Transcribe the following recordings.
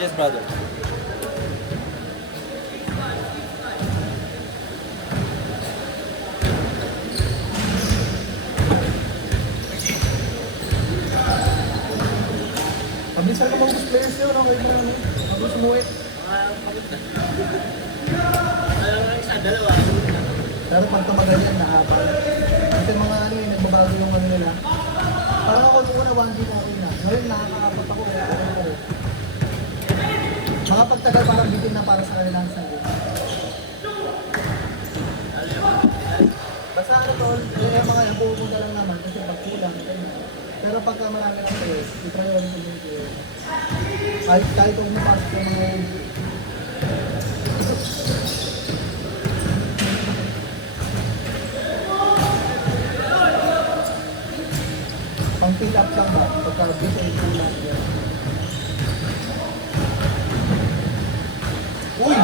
Yes, brother. Mabilisan ka bang players yun, okay mo ano? Mabilis mo eh. Dalawa. Pero pag tumagal yan, nahabal. Kasi mga ano eh, nagbabago yung ano nila. Parang ako nung una, 1 week okay na. Ngayon nakakaapat ako eh. Mga pagtagal parang bitin na para sa kanilang sarili. Basta ano tol, yung mga yan, pupunta lang naman kasi pag kulang, pero pagka marami ng players, i-priority mo yung players. Kahit kung napasok yung mga yan. Pang fill up lang ba? Pagka busy yung lang yan. Uy!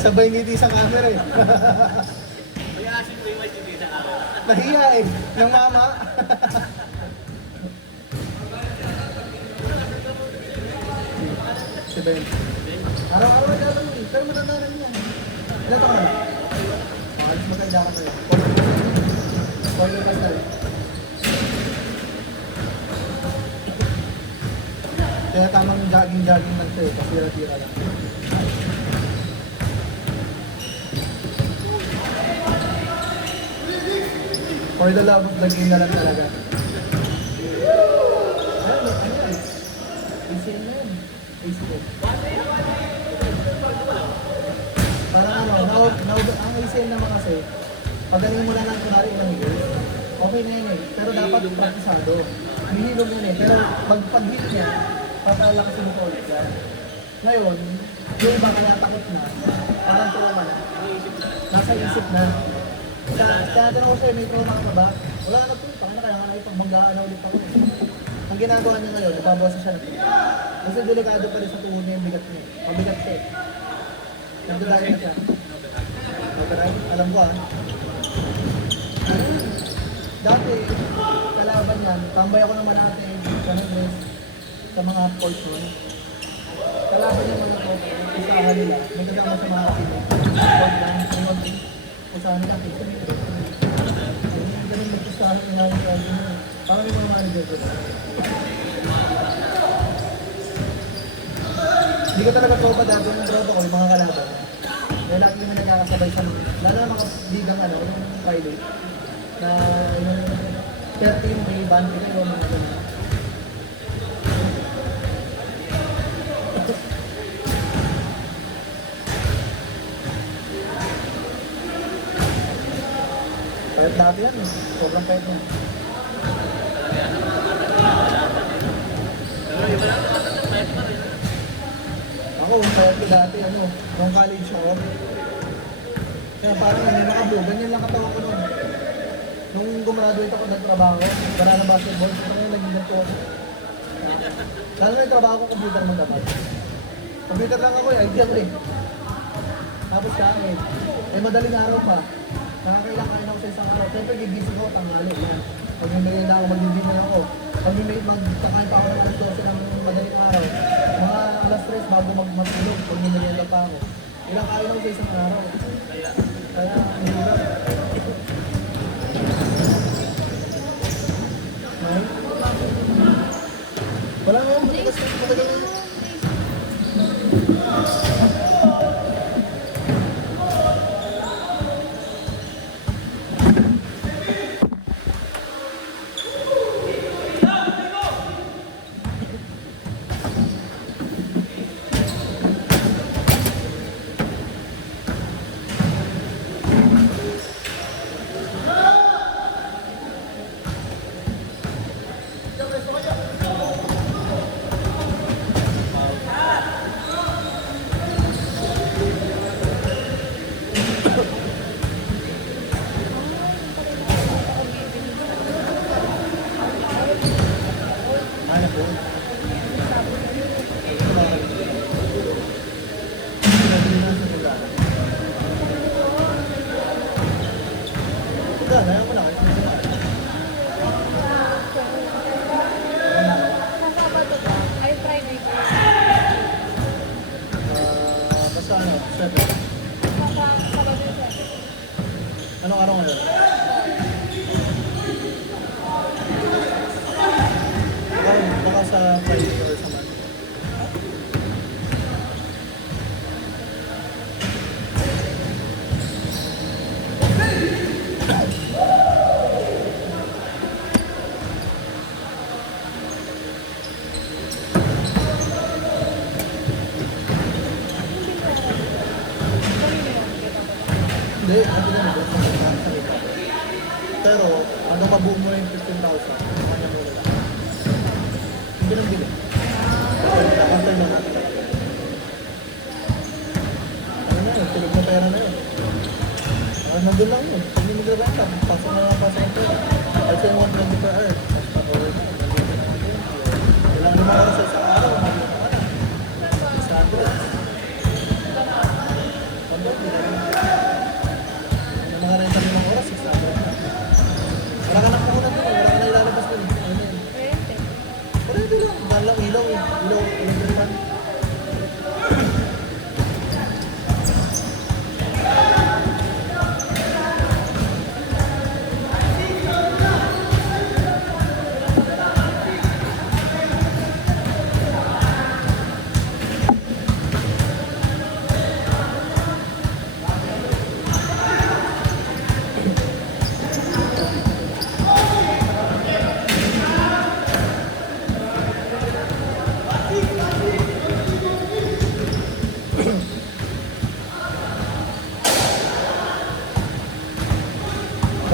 Sabay ngiti sa camera eh. May asin ko yung may TV sa araw. Nahiya eh. Ng mama. Si Ben. Araw-araw ay lalo eh. Pero matanda na niya. Ilan pa ka na? Alis mo tayo ka na yun. Spoiler pa tayo. Kaya tamang jogging-jogging lang siya eh. Pasira-tira lang. For the love of the game na lang talaga. Ano yan? ACL na yan. ACL. Parang ano, ang ACL naman kasi, pagaling mo na lang kunwari ilang years, okay na yun eh. Pero dapat praktisado. Hihilom yun eh. Pero pag-hit niya, papalakasin mo pa ulit yan. Ngayon, yung iba kaya takot na, parang trauma na. Nasa isip na. Kaya ko sa'yo, may trauma ka ba? Wala na nagpunta, kaya nga ipagbanggaan na ulit ako. Ang ginagawa niya ngayon, nagbabawasan siya ng tigas. Kasi delikado pa rin sa tuhod niya yung bigat niya. Mabigat siya eh. Nagdadaya na siya. Nagdadaya? Alam ko ah. Dati, kalaban yan, tambay ako naman natin sa Negres, sa mga portion. Kalaban niya mga to, usahan nila. May kasama sa mga kapito. Usahan nila, pizza nila. Ganun nagpusahan nila yung kaya nila. Parang may mga manager ko. Hindi ka talaga tropa dati yung tropa ko, yung mga kalaban. Kaya lagi kami nagkakasabay sa mga, lalo na mga ligang ano, yung Friday. Na yung 13 may band kayo, mga ganun. Pahit dati yan eh. Sobrang pahit yan. Ako, pahit ko dati ano, nung college ako. Kaya parang hindi nakabu, ganyan lang katawa ko noon. Nung gumraduate ako nagtrabaho, para ng basketball, ito ngayon naging ganito ako. Lalo na yung trabaho ko, computer magdapat. Computer lang ako eh, idea ko eh. Tapos kain. Eh madaling araw pa. Nakakailang kain ako sa isang araw. Siyempre gigising ako, tanghali. Yan. Pag hindayin na ako, mag-dinner ako. Pag magkakain pa ako ng alas 12 ng madaling araw. Mga alas 3 bago matulog, pag hindayin pa ako. Ilang kain ako sa isang araw. Kaya, ang hirap. Wala nga yung matigas na matagal na. 7. Anong araw ngayon? Baka sa Friday or sa Monday. Hindi, hindi na nag-salita. Pero, hanggang mabuo mo na yung 15,000, kanya mo lang. Hindi nang bili. After na natin. Ano na yun, tulog na pera na yun. Nandun lang yun. Pag hindi magrarenta, pasok na lang pasok ang pera. Kahit sa yung 120 per hour, mas pa-over na. Nandun na lang 20. Ilang 5 oras sa isang araw, nandun na ka na. 600. Mga renta ng oras, 600 na. Wala ka nakakunan din, wala ka na ilalabas din. Ano yun? Parente lang, dahil lang ilaw eh. Ilaw din man.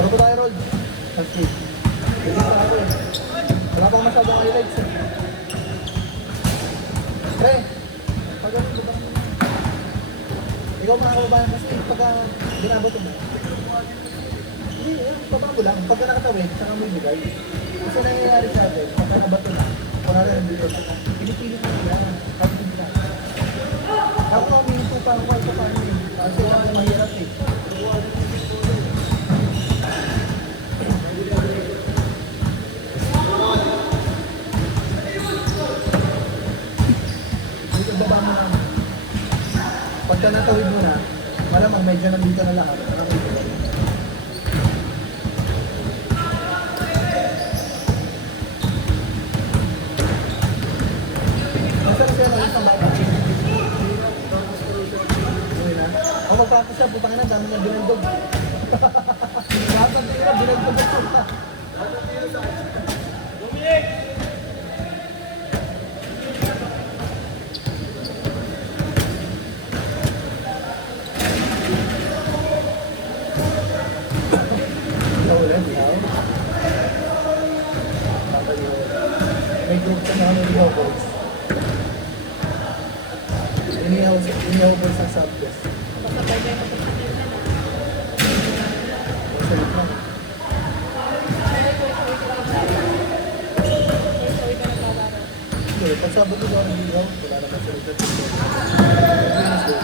Pero po tayo, Rod. Okay. Hindi pa ako eh. Wala pang masyadong highlights eh. Pre, pag ano ba? Ikaw mga kababayan kasi pagka binabato mo. Hindi, pabago lang. Pagka nakatawid, saka mo ibigay. Kasi nangyayari sa atin, pagka nabato na, kung na rin dito, pinipilit mo nila. Tapos hindi na. Ako nga umihinto pa ako kahit paano eh. Kasi lang na mahirap eh. Baba mo na. Pagka natawid mo na, malamang medyo nandito na lahat. Nasa na siya na isang bata. Uwi na. O mag-practice siya, putang ina, dami niya binandog. Lahat ng tira, binandog na puta. Dominic! May group sa mga inihaw boys. Inihaw boys ang subject. Masalit lang. Hindi, pag sabot ko ang inihaw, wala naman sa ito. Finish ko.